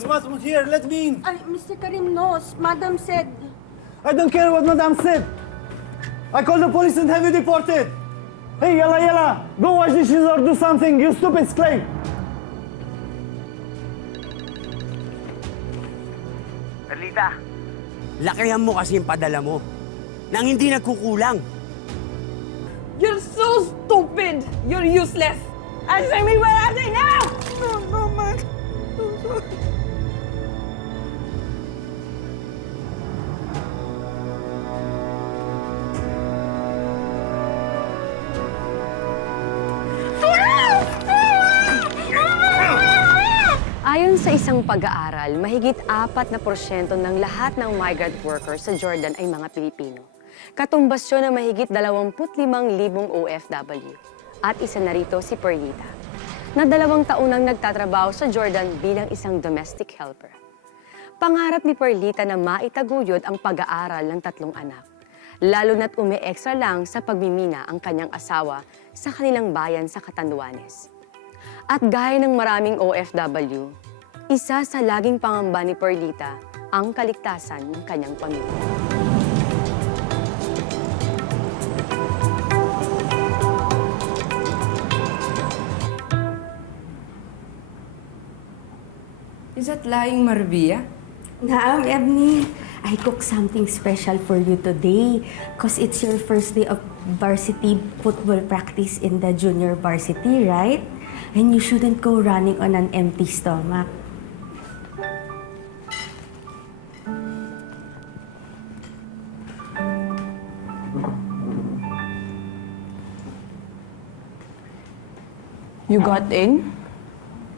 Is Masmud here? Let me in. Mr. Karim knows. Madam said... I don't care what Madame said. I call the police and have you deported. Hey, yalla yalla. Go wash dishes or do something, you stupid slave. Perlita, lakihan mo kasi yung padala mo. Nang hindi nagkukulang. You're so stupid! You're useless! Answer me what I say now! No, man. Ayon sa isang pag-aaral, mahigit 4% ng lahat ng migrant workers sa Jordan ay mga Pilipino. Katumbas yun na mahigit 25,000 OFW. At isa na rito si Perlita, na 2 taon nang nagtatrabaho sa Jordan bilang isang domestic helper. Pangarap ni Perlita na maitaguyod ang pag-aaral ng 3 anak, lalo na't umi-extra lang sa pagmimina ang kanyang asawa sa kanilang bayan sa Catanduanes. At gaya ng maraming OFW, isa sa laging pangamba ni Perlita ang kaligtasan ng kanyang pamilya. Is that lying, Marvia? Naam, Ebony. I cook something special for you today because it's your first day of varsity football practice in the junior varsity, right? And you shouldn't go running on an empty stomach. You got in?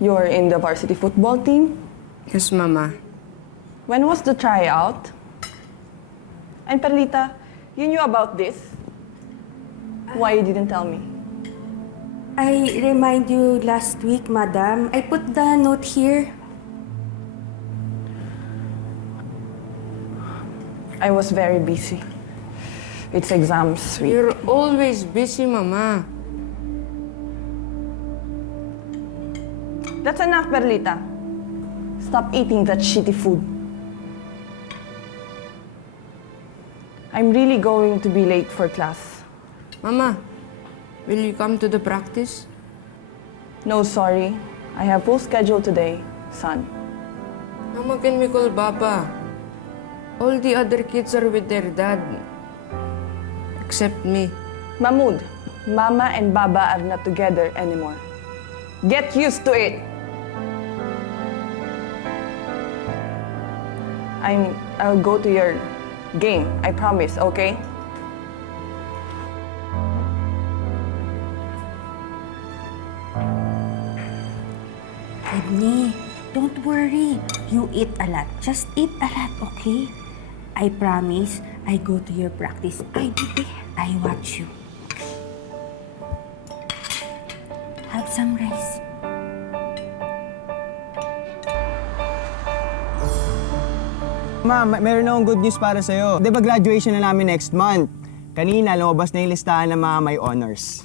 You're in the varsity football team? Yes, Mama. When was the tryout? And Perlita, you knew about this? Why you didn't tell me? I remind you last week, Madam. I put the note here. I was very busy. It's exams week. You're always busy, Mama. That's enough, Perlita. Stop eating that shitty food. I'm really going to be late for class. Mama, will you come to the practice? No, sorry. I have full schedule today, son. Mama, can we call Baba? All the other kids are with their dad. Except me. Mahmoud, Mama and Baba are not together anymore. Get used to it. I'll go to your game, I promise, okay? Ebony, don't worry. You eat a lot. Just eat a lot, okay? I promise, I go to your practice. I be there. I watch you. Have some rice. Ma'am, meron akong good news para sa'yo. Di ba graduation na namin next month? Kanina, lumabas na yung listahan ng mga may honors.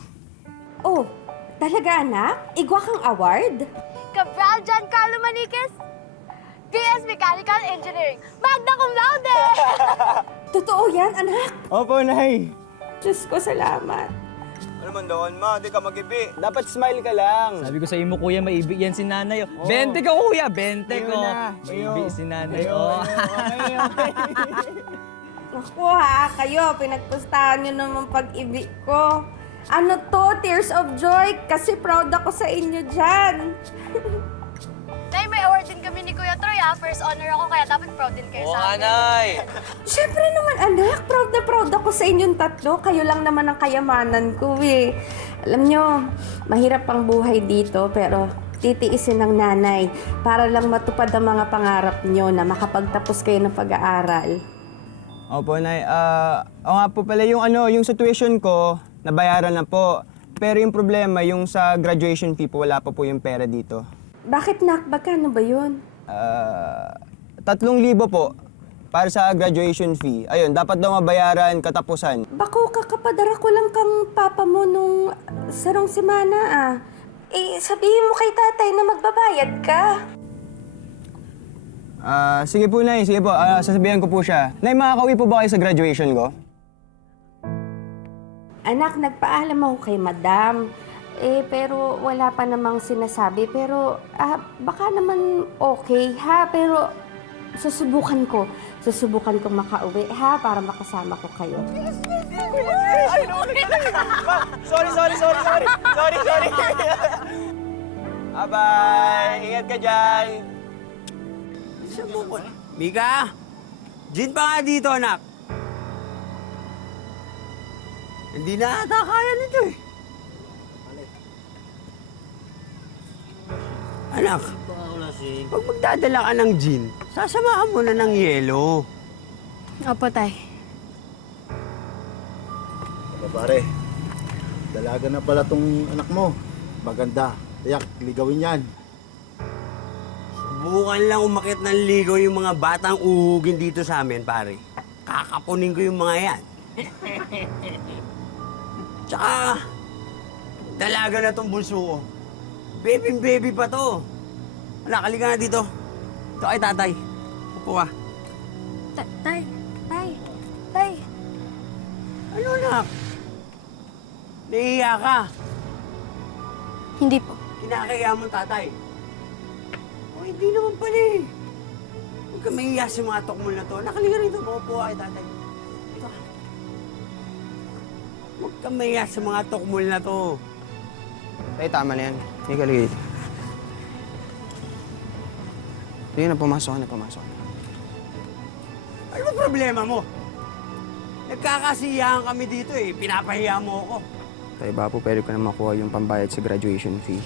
Oh, talaga anak? Igwa kang award? Cabral Giancarlo Maniquez, PS Mechanical Engineering, magna cum laude! Totoo yan, anak? Opo, Nay. Diyos ko, salamat. Ano man doon, ma? Di ka mag-ibi. Dapat smile ka lang. Sabi ko sa imo, kuya, maibig yan si nanay. Oh. 20 ko, kuya, 20 ko. Ayun na, Maibig ayun. si nanay. Ayun, Oh. okay, okay. Naku ha, kayo, pinagpustahan nyo naman pag-ibig ko. Ano to, tears of joy, kasi proud ako sa inyo dyan. Nay, may award din kami ni Kuya Troy, ha? First honor ako, kaya dapat proud din kayo sa akin. Nanay! Siyempre naman, anak, proud na proud ako sa inyong tatlo. Kayo lang naman ang kayamanan ko eh. Alam nyo, mahirap ang buhay dito, pero titiisin ng nanay para lang matupad ang mga pangarap nyo na makapagtapos kayo ng pag-aaral. Opo, Nay. O nga po pala, yung sa tuition ko, nabayaran na po. Pero yung problema, yung sa graduation fee po, wala pa po yung pera dito. Bakit, nak? Magkano ba yun? 3,000 po para sa graduation fee. Ayun, dapat daw mabayaran katapusan. Bako, kakapadara ko lang kang papa mo nung sarong semana ah. Eh, sabihin mo kay tatay na magbabayad ka. Sige po, Nay. Sige po, sasabihan ko po siya. Nay, makakauwi po ba kayo sa graduation ko? Anak, nagpaalam ako kay madam. Pero wala pa namang sinasabi. Pero baka naman okay, ha? Pero susubukan ko. Susubukan kong makauwi, ha? Para makasama ko kayo. Ay, no, Sorry. Bye-bye. Ingat ka dyan. Mika! Gin pa nga dito, anak. Hindi na ata kaya nito eh. Anak, pag magdadala ka ng gin, sasamahan mo na ng yelo. Opo, tay. Pare, dalaga na pala tong anak mo. Maganda. Tiyak, ligawin yan. Subukan lang umakit ng ligaw yung mga batang uhugin dito sa amin, pare. Kakapunin ko yung mga yan. Tsaka, dalaga na tong bunso ko. Baby pa to. Anak, halika na dito. Ito kay tatay. Upo ka. Tay. Ano, anak? Nahihiya ka. Hindi po. Kinakaya mo tatay. O, hindi naman pala eh. Huwag ka mahihiya sa mga tokmol na to. Nakalika rito, maupo ka kay tatay. Dito ka. Huwag ka mahihiya sa mga tokmol na to. Tay, tama na yan. Hindi ka ligay dito. Sige na, pumasok ka na. Ano ba problema mo? Nagkakasiyahan kami dito eh. Pinapahiya mo ako. Tay, ba po pwede ko na makuha yung pambayad sa graduation fee?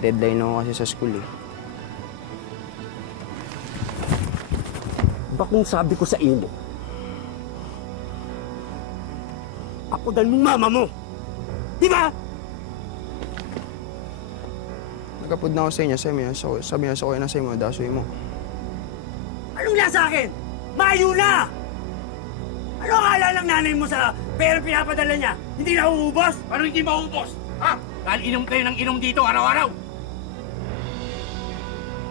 Deadline na ako kasi sa school eh. Ba kung sabi ko sa imo, ako dahil mong mama mo. Di ba? Nagkapod na ako sa inyo, sabi niya sa kuya na sa inyo, dasoy mo. Anong nasa akin? Mayo na! Ano akala ng nanay mo sa pera pinapadala niya? Hindi na uubos? Ano hindi maubos? Ha? Dahil inom kayo ng inom dito araw-araw.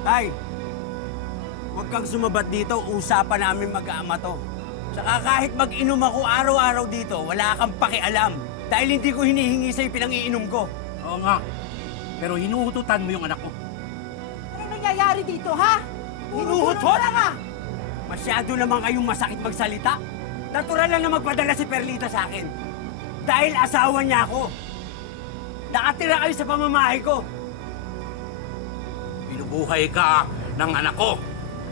Tay, huwag kang sumabat dito. Usapan namin mag-aama to. Saka kahit mag-inom ako araw-araw dito, wala kang pakialam. Dahil hindi ko hinihingi sa'yo pinang-iinom ko. Oo nga. Pero hinuhututan mo yung anak ko. Ano nangyayari dito, ha? Hinuhutot? Masyado naman kayong masakit magsalita. Natural lang na magpadala si Perlita sa akin. Dahil asawa niya ako. Nakatira kayo sa pamamahay ko. Binubuhay ka ng anak ko.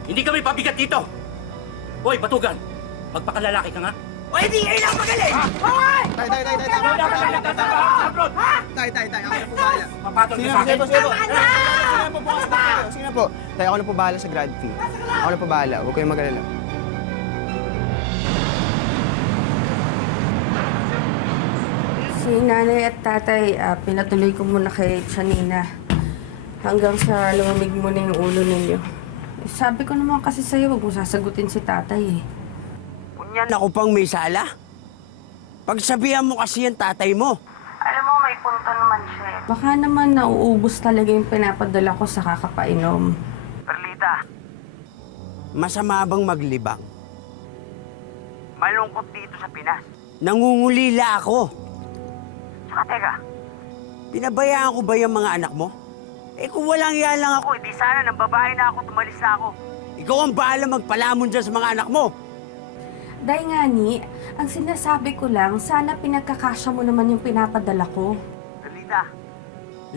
Hindi kami pabigat dito. Hoy, Batugan. Magpakalalaki ka nga. O hindi kayo lang magaling! Hoy! Tay, Tay, ako na po bahala. Papatol ka sa akin. Sige na po. Tay, ako na po bahala sa grad fee. Ako na po bahala. Huwag kayong mag-alala. Si nanay at tatay, pinatuloy ko muna kay Chanina. Hanggang sa lumamig muna yung ulo ninyo. Sabi ko naman kasi sa'yo, huwag mo sasagutin si tatay eh. Kunyan ako pang may sala. Pagsabihan mo kasi yung tatay mo. Alam mo, may punto naman siya. Baka naman nauubos talaga yung pinapadala ko sa kakapainom. Perlita, masama bang maglibang? Malungkot dito sa Pinas. Nangungulila ako. Tsaka teka, pinabayaan ko ba yung mga anak mo? Kung walang yan lang ako, di sana nang babae na ako, tumalis na ako. Ikaw ang bahala magpalamon dyan sa mga anak mo. Dahil nga ni, ang sinasabi ko lang, sana pinagkakasya mo naman yung pinapadala ko. Perlita,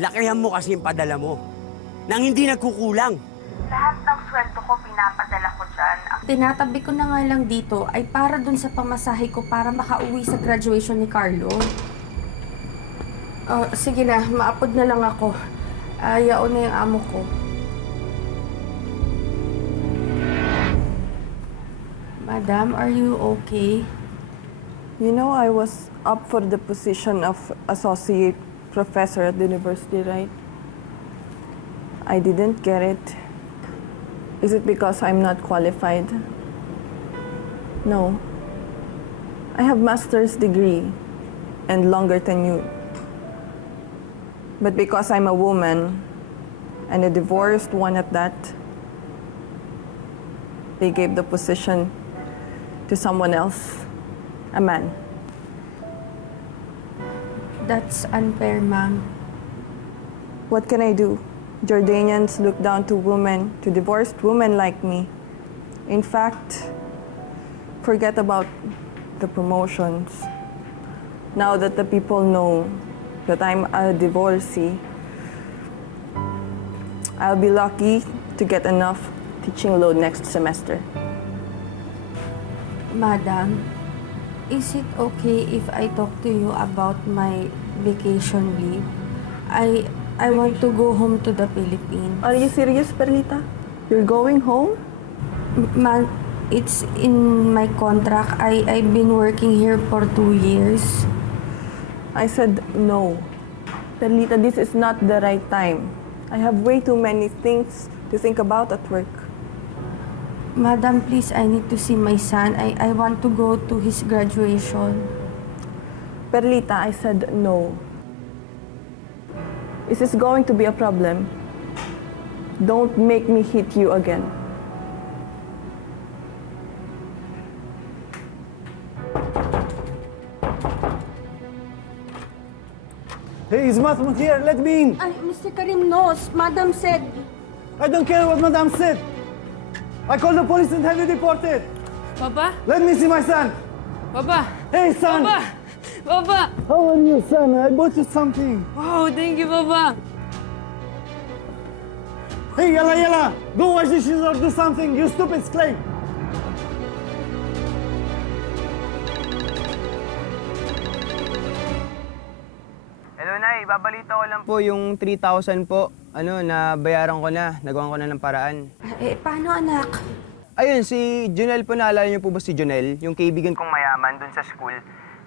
lakihan mo kasi yung padala mo. Nang hindi nagkukulang. Lahat ng sweldo ko pinapadala ko dyan. Ang tinatabi ko na nga lang dito ay para dun sa pamasahe ko para makauwi sa graduation ni Carlo. Oh, sige na, maapod na lang ako. Ayaw na yung amo ko. Madam, are you okay? You know, I was up for the position of associate professor at the university, right? I didn't get it. Is it because I'm not qualified? No. I have master's degree and longer tenure. But because I'm a woman, and a divorced one at that, they gave the position to someone else, a man. That's unfair, ma'am. What can I do? Jordanians look down to women, to divorced women like me. In fact, forget about the promotions. Now that the people know that I'm a divorcee, I'll be lucky to get enough teaching load next semester. Madam, is it okay if I talk to you about my vacation leave? I want to go home to the Philippines. Are you serious, Perlita? You're going home? Ma'am, it's in my contract. I've been working here for 2 years. I said no. Perlita, this is not the right time. I have way too many things to think about at work. Madam, please, I need to see my son. I want to go to his graduation. Perlita, I said no. Is this going to be a problem? Don't make me hit you again. Hey, is Mahmoud here? Let me in. Ay, Mr. Karim knows. Madam said... I don't care what Madam said. I called the police and have you deported. Papa? Let me see my son. Papa? Hey, son. Papa! Papa! How are you, son? I bought you something. Wow, thank you, Papa. Hey, yalla, yalla. Go wash dishes or do something, you stupid slave. Hello, Nay. Babalita ko lang po yung 3,000 po. Na bayaran ko na. Nagawa ko na ng paraan. Paano, anak? Ayun, si Junel po, naalala niyo po ba si Junel? Yung kaibigan kong mayaman dun sa school.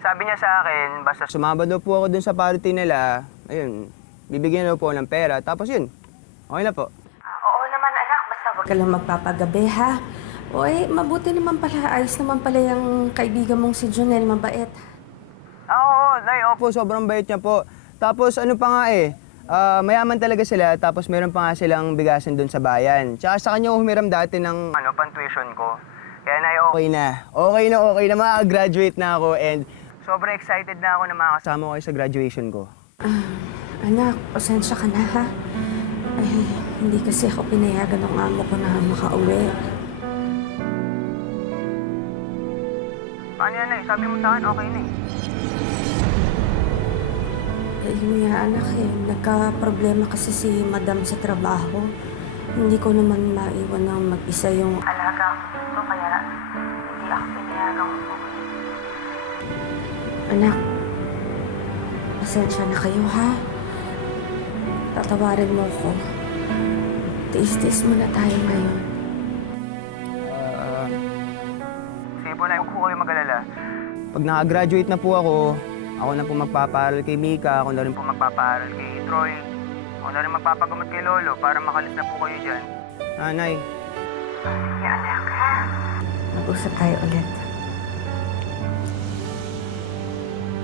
Sabi niya sa akin, basta sumama daw po ako dun sa party nila, ayun, bibigyan daw po ako ng pera. Tapos yun, okay na po. Oo naman, anak. Basta wag ka lang magpapagabi, ha? O mabuti naman pala. Ayos naman pala yung kaibigan mong si Junel. Mabait. Oo, Nay, opo, sobrang bait niya po. Tapos ano pa nga mayaman talaga sila, tapos meron pa nga silang bigasan dun sa bayan. Tsaka sa kanya humiram dati ng pan-tuition ko. Kaya Nay, okay na, maka-graduate na ako and sobrang excited na ako na makakasama ko kayo sa graduation ko. Anak, pasensya ka na, ha? Ay, hindi kasi ako pinayagan ng amo ko na makauwi. Paano yan, Nay? Sabi mo sa akin, okay na eh. Yun nga, anak, nagka-problema kasi si madam sa trabaho. Hindi ko naman maiwan ng mag-isa yung alaga ko, kaya hindi ako pinayagan mo. Anak, pasensya na kayo, ha? Tatawarin mo ko. Tiis-tiis muna tayo ngayon. Sige po, Nay, huwag po kayo mag-alala. Pag nakagraduate na po ako na po magpapaaral kay Mika, ako na rin po magpapaaral kay Troy, ako na rin magpapagamot kay Lolo para makalis na po kayo dyan. Nanay. Sige, anak, ha? Mag-usap tayo ulit.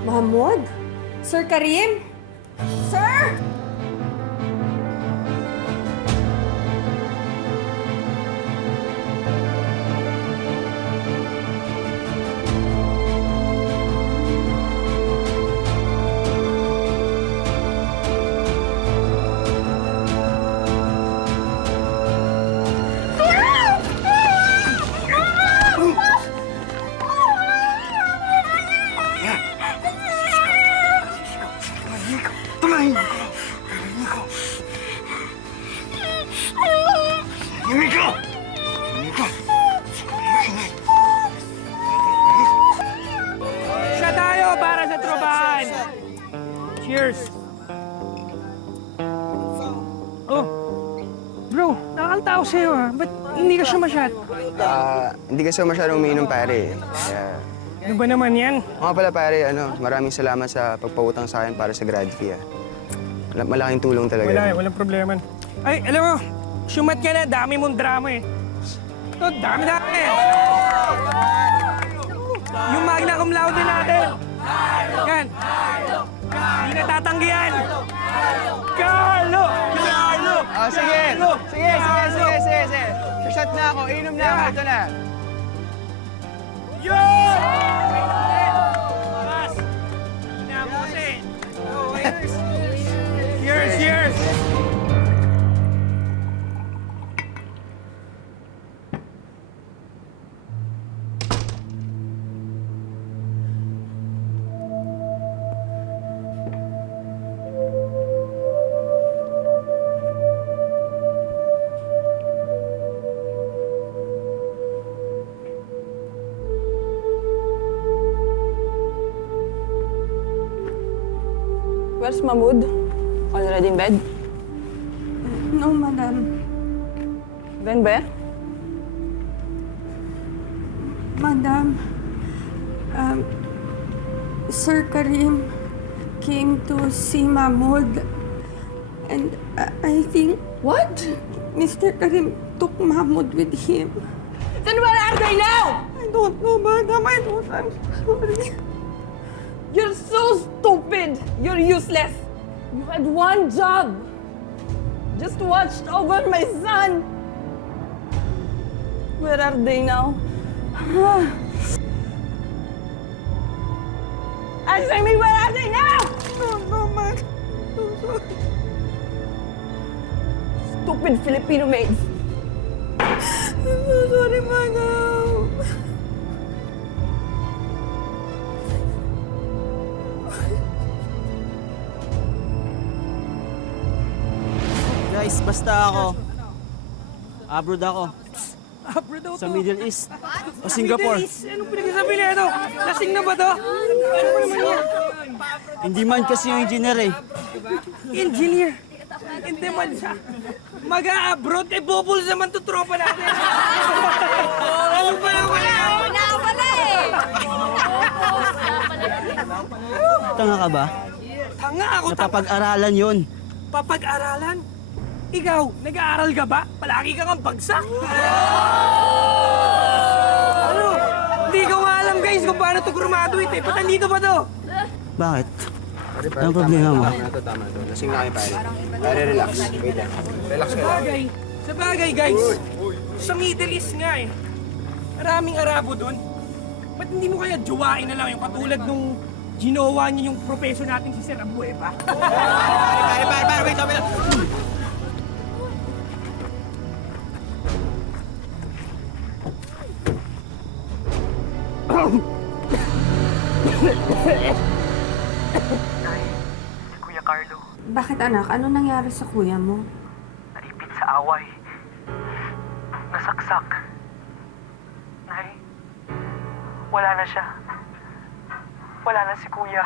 Mahmoud? Sir Karim? Sir? Siya tayo para sa tropahan. Cheers. Oh, bro, nakalta ako sa'yo Ba't hindi ka sumasyat? Hindi kasi masyadong umiinom, pare. Kaya... Ano ba naman yan? Mga pala, pare, maraming salamat sa pagpautang sa akin para sa grad fee, Malaking tulong talaga. Walang problema. Ay, alam mo, sumat ka na, dami mong drama Ito, dami. Yung magna cum laude natin. Yan. Hindi natatanggihan. Carlo! Sige. Shot na. ako. Inom na ako. Ito na. Mas! Inabuti! Oh, cheers! Cheers! Cheers! Where's Mahmoud? Already in bed? No, madam. Then where? Madam, Sir Karim came to see Mahmoud. And I think... What? Mr. Karim took Mahmoud with him. Then where are they now? I don't know, madam. I don't. I'm sorry. You're so stupid. You're useless. You had one job. Just watched over my son. Where are they now? Answer me, where are they now? No, madam. I'm sorry. Stupid Filipino maids. I'm so sorry, madam. Guys, basta ako. Abroad ako. Abroad daw to. Sa Middle East. O Singapore. Anong pinagsasabi na ito? Lasing na ba to? Ano ba naman yan? Hindi man kasi yung engineer eh. Engineer. Hindi man siya. Mag-a-abroad, eh bubbles naman to tropa natin. Ano ba naman yan? Tanga ka ba? Tanga ako, Napapag-aralan yun. Papag-aralan? Ikaw, nag-aaral ka ba? Palagi kang bagsak. Ano? Hindi ko nga alam guys kung paano to graduate eh. Ba't nandito ba to? Bakit? Anong problema mo? Tama na to. Lasing na kayo, pare. Pare, relax. Wait lang. Relax ka lang. Sa bagay guys, sa Middle East nga eh. Maraming Arabo doon. Ba't hindi mo kaya jowain na lang yung katulad nung ginawa niya yung profession natin si Sir Abueva? Pare, wait lang. Kuya Carlo, Bakit, anak? Ano nangyari sa kuya mo? naipit sa away. Nasaksak. Nay, wala na siya. Wala na si Kuya.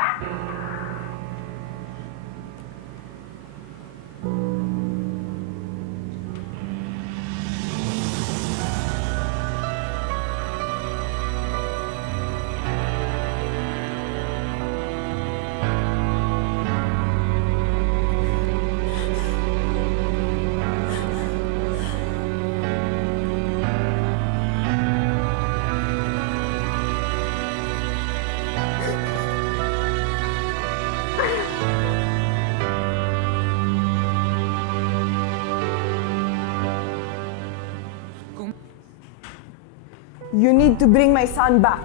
You need to bring my son back.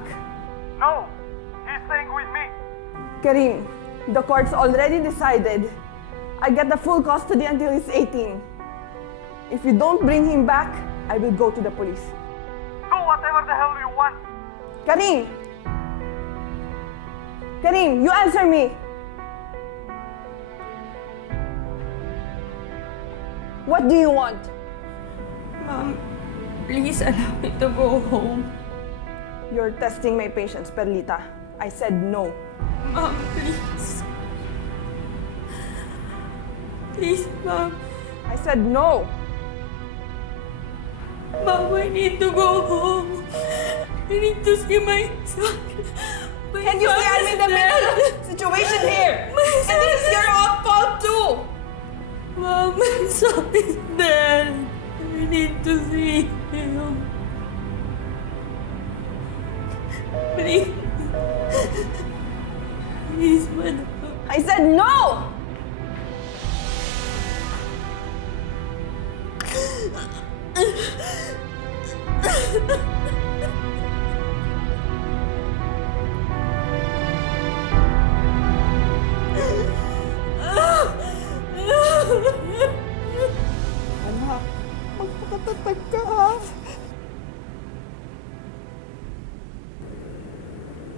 No! He's staying with me! Karim, the court's already decided. I get the full custody until he's 18. If you don't bring him back, I will go to the police. Do whatever the hell you want! Karim! Karim, you answer me! What do you want? Mom, please allow me to go home. You're testing my patience, Perlita. I said no. Mom, please. Please, Mom. I said no. Mom, I need to go home. I need to see my son. Can you see I'm in the middle of the situation here? And this is your own fault too. Mom, my son is dead. I need to see him. Please. Please, madam. I said no! Anak, magpakatatag ka ha.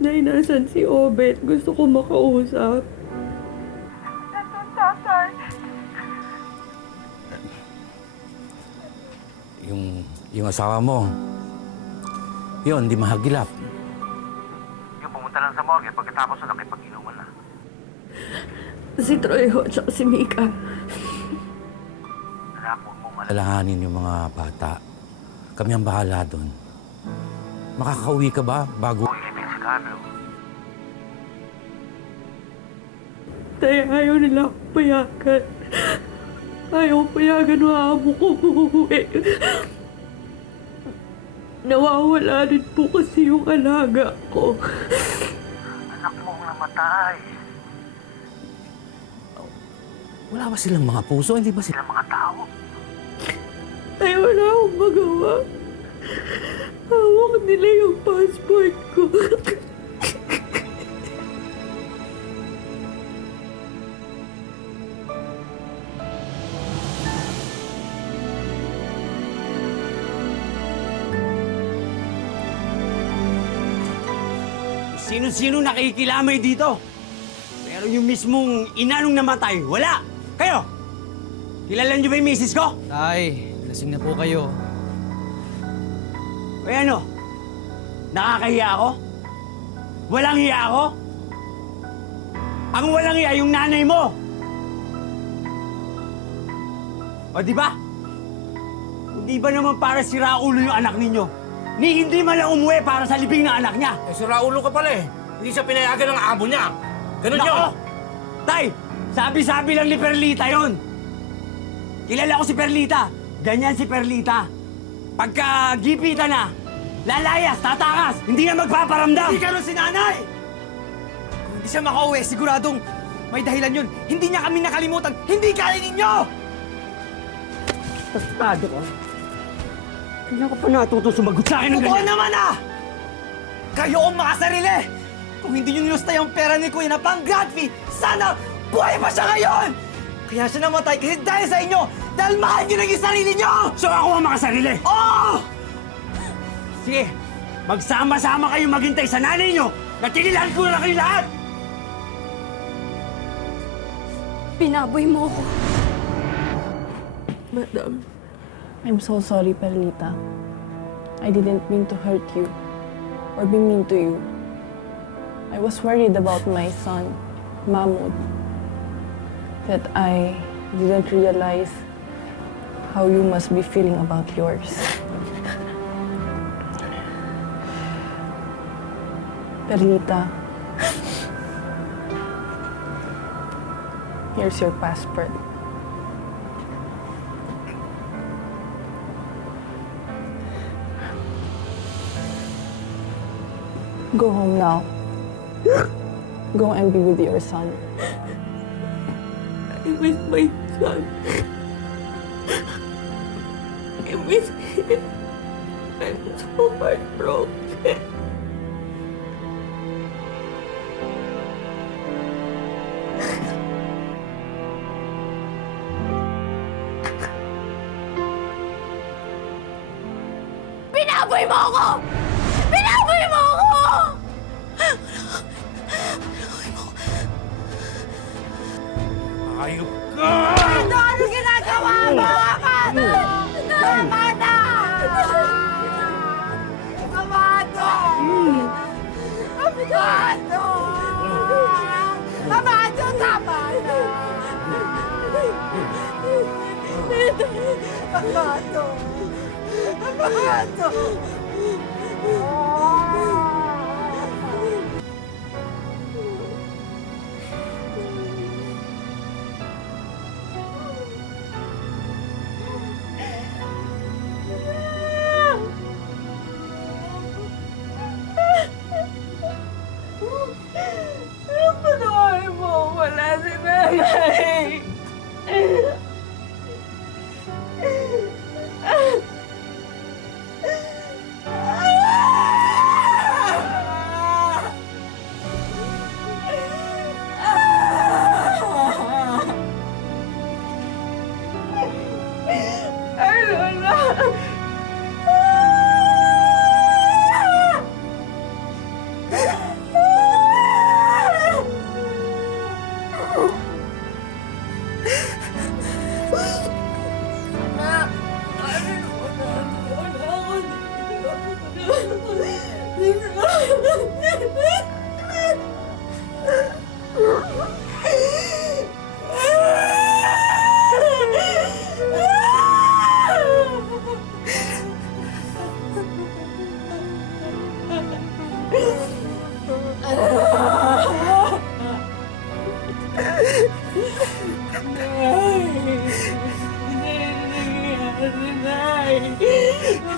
Nay, nasan si Obet? Gusto ko makausap. Tatay. Yung asawa mo, yun, di mahagilap. Yung pumunta lang sa morgue pagkatapos na nakipag-inuman na. Si Troy ho, tsaka si Mika. Anak, huwag mo Alalahanin yung mga bata. Kami ang bahala doon. Makakauwi ka ba bago... ilibing si Carlo. Tay, ayaw nila akong payagan. Ayaw payagan ng amo ko umuwi. Nawawala rin po kasi yung alaga ko. Anak mong namatay. Wala ba silang mga puso? Hindi ba sila... Sila mga tao. Ay, wala akong magawa. Hawak nila yung passport ko. Sino-sino nakikilamay dito? Pero yung mismong ina nung namatay, wala! Kayo! Kilala niyo ba yung misis ko? Tay, lasing na po kayo. O ano? Nakakahiya ako? Walang hiya ako? Ang walang hiya yung nanay mo! O di ba? Hindi ba naman para si Raulo yung anak ninyo? Ni hindi man lang umuwi para sa libing na anak niya. Eh, si Raulo ka pala eh. Hindi siya pinayagan ng amo niya. Ganun Nako! yun. Tay! Sabi-sabi lang ni Perlita yon. Kilala ko si Perlita. Ganyan si Perlita. Pagka gipita na, lalayas, tatakas, hindi na magpaparamdam. Hindi ganun si nanay! Kung hindi siya makauwi, siguradong may dahilan yun. Hindi niya kami nakalimutan. Hindi kaya ninyo! Tastado ka. Kailan ka pa natuto sumagot sa akin ng Totoo ganyan? naman ah! Kayo ang makasarili! Kung hindi nyo nilusta yung pera ni Kuya na pang grad fee, sana buhay pa siya ngayon! Kaya siya namatay kasi dahil sa inyo! Dahil mahal nyo naging sarili nyo! So ako ang makasarili? Oo! Sige, magsama-sama kayo maghintay sa nanay nyo na tinilaan ko na kayo lahat! Pinaboy mo ako. Madam, I'm so sorry, Perlita. I didn't mean to hurt you or be mean to you. I was worried about my son, Mahmoud, that I didn't realize how you must be feeling about yours. Perlita, here's your passport. Go home now. Go and be with your son. I miss my son. I miss him. I'm so heartbroken. Pinaboy mo ako! Pinaboy mo ako! Ayop ka! Ano ginagawa mo? Amado! Amado! Amado! Amado! Amado, tama na! Amado! Amado! Panood mo, wala si nanay.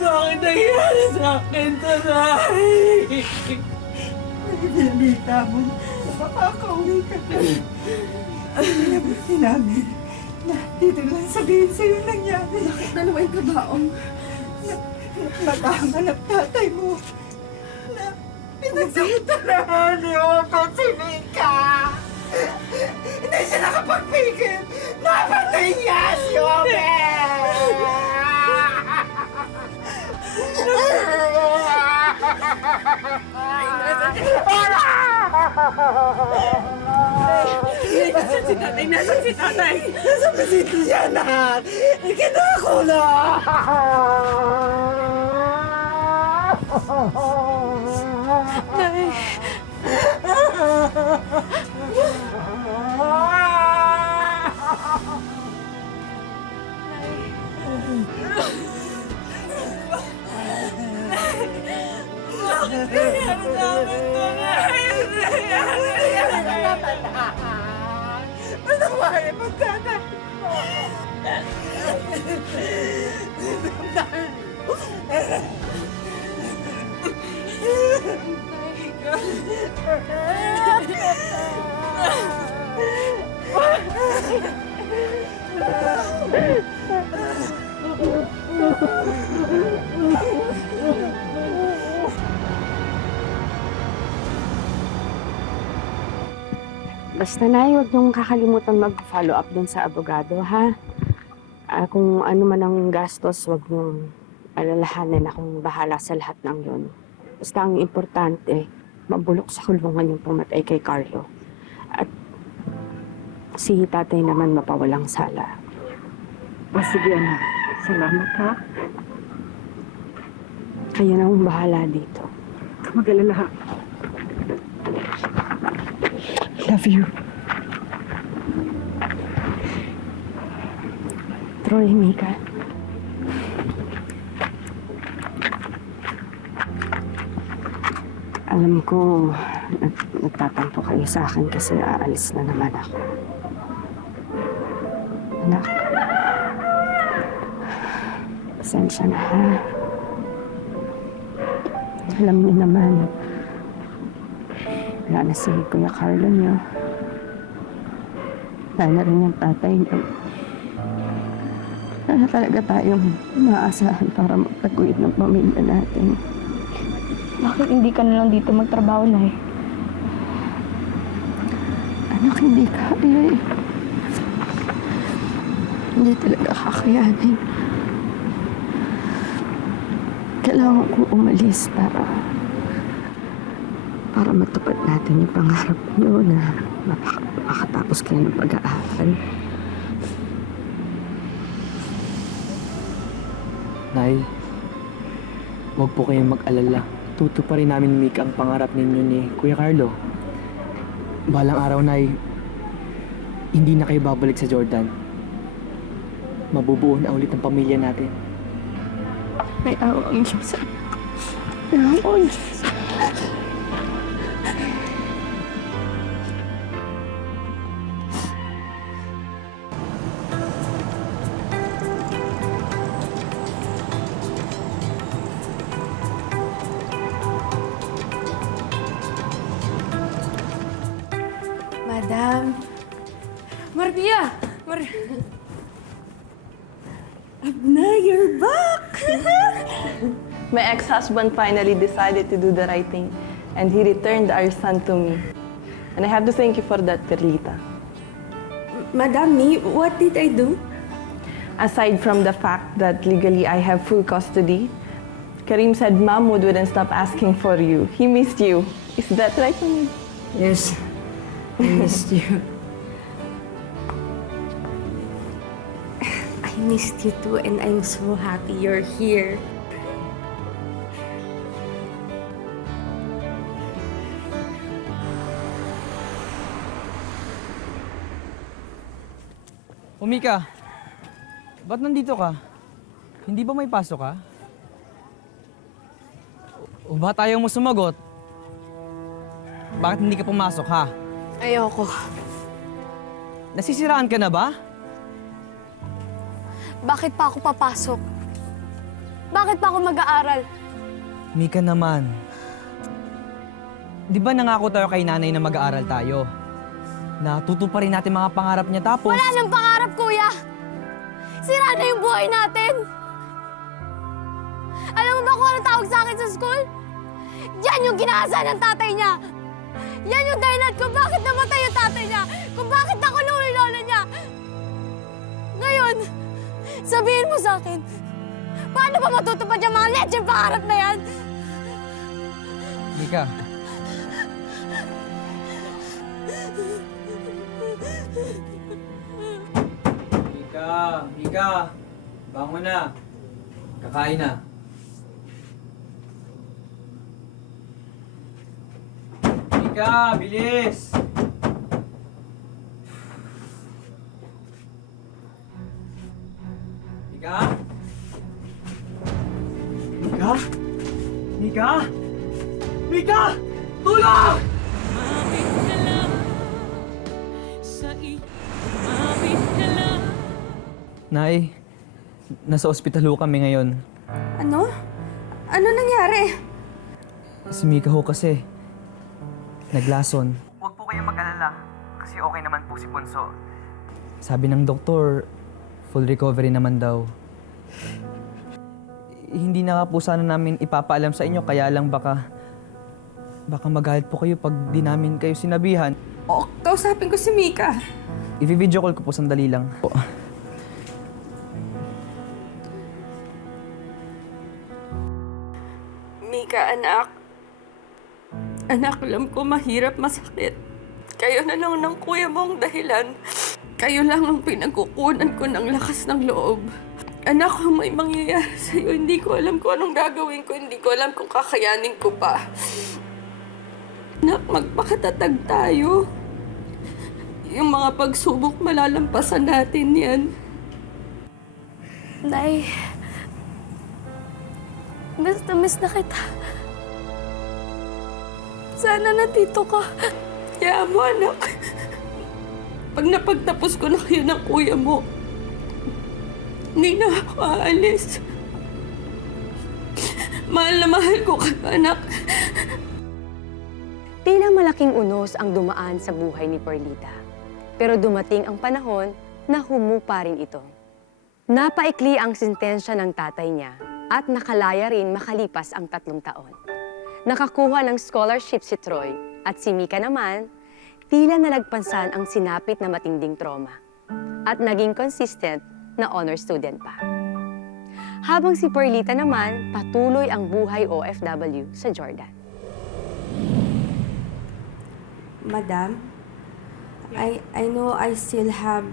Bakit nangyari sa akin to, Nay? Pinamita mo, makakauwi ka na. Pinabuti namin na dito lang sabihin sa'yo nangyari. Bakit dalawa yung kabaong? Naghahanap tatay mo. Na pinagsitarahan ni Open si Mika. Hindi siya nakapagpigil. Napatay niya si Open! Nasaan si tatay? Nasaan si tatay? Nasa pasito siya, anak! Ikinako na! Nay! Bakit nangyari sa amin to, Nay? Ano ba yung magkakasama? Basta na, huwag niyong kakalimutan mag-follow up dun sa abogado, ha? Kung ano man ang gastos, huwag niyong alalahanin, akong bahala sa lahat ng yun. Basta ang importante, mabulok sa kulungan yung pumatay kay Carlo. At si tatay naman mapawalang sala. Sige, anak. Salamat, ha? Kayo na ang bahala dito. Mag-alala, ha? Love you. Troy, Mika. Alam ko, nagtatampo kayo sa akin kasi aalis na naman ako. Anak, pasensya na, ha? Alam niyo naman, wala na si Kuya Carlo niyo. Wala na rin yung tatay niyo. Wala talaga tayong maasahan para magtaguyod ng pamilya natin. Bakit hindi ka na lang dito magtrabaho, Nay? Anak, hindi kaya eh. Hindi talaga kakayanin. Kailangan kong umalis para matupad natin yung pangarap niyo na makatapos kayo ng pag-aaral. Nay, huwag po kayong mag-alala. Tutuparin namin ni Mika ang pangarap ninyo ni Kuya Carlo. Balang araw, Nay, hindi na kayo babalik sa Jordan. Mabubuo na ulit ang pamilya natin. May awa ang Diyos. May awa ang Diyos. Madam. Maria! Abna, you're back! My ex-husband finally decided to do the right thing, and he returned our son to me. And I have to thank you for that, Perlita. Madam, what did I do? Aside from the fact that legally I have full custody, Karim said Mahmoud wouldn't stop asking for you. He missed you. Is that right, Mahmoud? Yes, I missed you. I missed you too, and I'm so happy you're here. Mika, ba't nandito ka? Hindi ba may pasok ka? O ba tayo mo sumagot? Bakit hindi ka pumasok, ha? Ayoko. Nasisiraan ka na ba? Bakit pa ako papasok? Bakit pa ako mag-aaral? Mika naman. Di ba nangako tayo kay nanay na mag-aaral tayo? Natutuparin natin mga pangarap niya tapos... Wala nang pangarap, kuya! Sira na yung buhay natin! Alam mo ba kung anong tawag sa akin sa school? Yan yung ginasa ng tatay niya! Yan yung dahilan kung bakit namatay yung tatay niya! Kung bakit nakulong yung lola niya! Ngayon, sabihin mo sa akin, paano ba matutupad yung mga legend pangarap na yan? Mika. Mika! Bangon na! Kakain na. Mika, bilis! Mika? Mika? Mika? Mika! Tulong! Nay, nasa ospital ho kami ngayon. Ano? Ano nangyari? Si Mika ho kasi, naglason. Huwag po kayong mag-alala, kasi okay naman po si Bunso. Sabi ng doktor, full recovery naman daw. Hindi na nga po sana namin ipapaalam sa inyo, kaya lang baka magalit po kayo pag di namin kayo sinabihan. O, kausapin ko si Mika. I-video call ko po sandali lang. Mika, anak. Anak, alam ko mahirap, masakit. Kayo na lang ng kuya mo ang dahilan. Kayo lang ang pinagkukunan ko ng lakas ng loob. Anak, kung may mangyayari sa'yo, hindi ko alam kung anong gagawin ko. Hindi ko alam kung kakayanin ko pa. Anak, magpakatatag tayo. Yung mga pagsubok, malalampasan natin yan. Nay, miss na kita. Sana nandito ka. Kaya mo, anak. Pag napagtapos ko na kayo ng kuya mo, hindi na ako aalis. Mahal na mahal ko ka, anak. Tila malaking unos ang dumaan sa buhay ni Perlita. Pero dumating ang panahon na humupa rin ito. Napaikli ang sentensya ng tatay niya at nakalaya rin makalipas ang 3 taon. Nakakuha ng scholarship si Troy at si Mika naman, tila nalagpansan ang sinapit na matinding trauma at naging consistent na honor student pa. Habang si Perlita naman, patuloy ang buhay OFW sa Jordan. Madam, I know I still have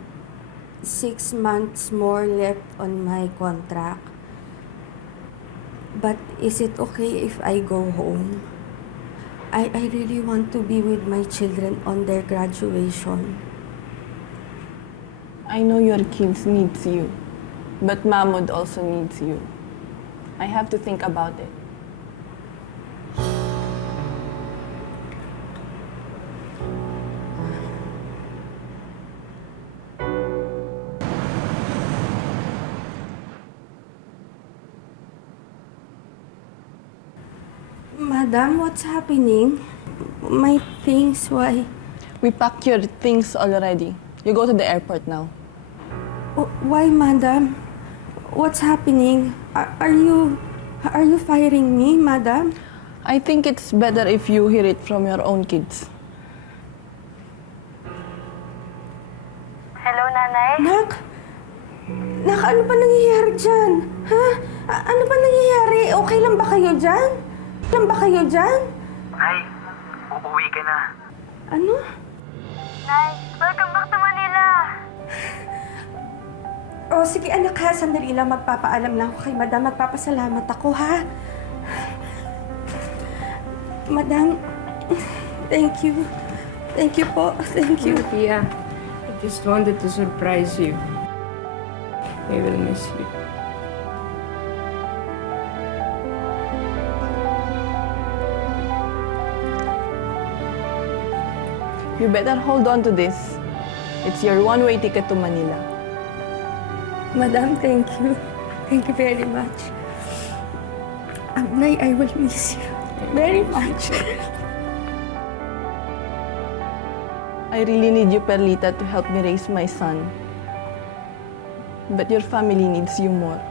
6 months more left on my contract. But is it okay if I go home? I really want to be with my children on their graduation. I know your kids needs you, but Mahmoud also needs you. I have to think about it. Madam, what's happening? My things, why? We packed your things already. You go to the airport now. Why, madam? What's happening? Are you firing me, madam? I think it's better if you hear it from your own kids. Hello, Nanay? Nak, Anak, ano ba nangyayari dyan? Ha? Ano ba nangyayari? Okay lang ba kayo dyan? Nay, uuwi ka na. Ano? Nay, welcome back to Manila! Oh, sige anak ha, sandali lang. Magpapaalam lang ako kay Madam. Magpapasalamat ako, ha? Madam, thank you. Thank you po. Thank you. Pia, I just wanted to surprise you. I will miss you. You better hold on to this. It's your one-way ticket to Manila. Madam, thank you. Thank you very much. Nay, I will miss you very much. I really need you, Perlita, to help me raise my son. But your family needs you more.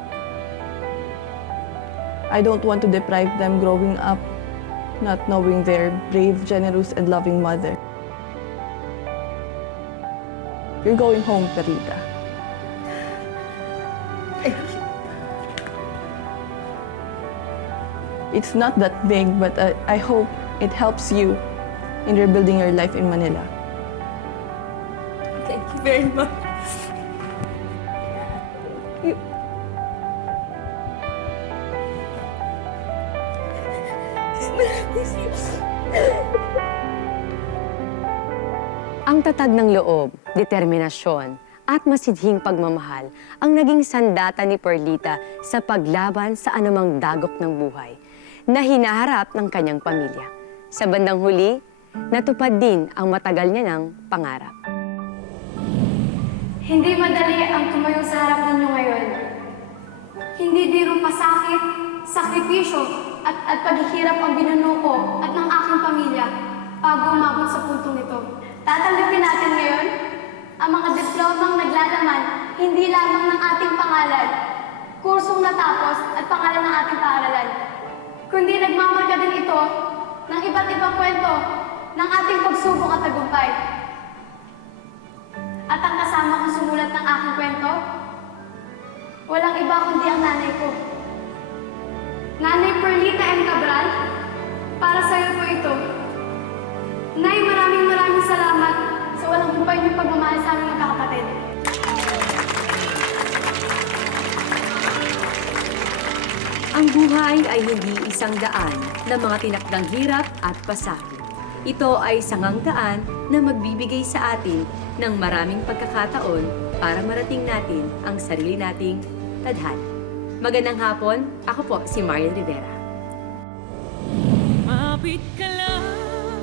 I don't want to deprive them growing up not knowing their brave, generous, and loving mother. You're going home, Perlita. Thank you. It's not that big, but I hope it helps you in rebuilding your life in Manila. Thank you very much. Ang tatag ng loob, determinasyon, at masidhing pagmamahal ang naging sandata ni Perlita sa paglaban sa anumang dagok ng buhay na hinaharap ng kanyang pamilya. Sa bandang huli, natupad din ang matagal niya ng pangarap. Hindi madali ang tumayo sa harap ninyo ngayon. Hindi biro pasakit, sakripisyo, at paghihirap ang binuno ko at ng aking pamilya bago umabot sa puntong ito. Tatanggapin natin ngayon ang mga diplomang naglalaman hindi lamang ng ating pangalan, kursong natapos at pangalan ng ating paaralan, kundi nagmamarka din ito ng iba't ibang kwento ng ating pagsubok at tagumpay. At ang kasama kong sumulat ng aking kwento, walang iba kundi ang nanay ko. Nanay Perlita M. Cabral, para sa iyo po ito. Nay, maraming salamat sa walang humpay niyong pagmamahal sa aming magkakapatid. Ang buhay ay hindi isang daan na mga tinakdang hirap at pasakit. Ito ay sangang daan na magbibigay sa atin ng maraming pagkakataon para marating natin ang sarili nating tadhana. Magandang hapon, ako po si Marian Rivera. Mapit ka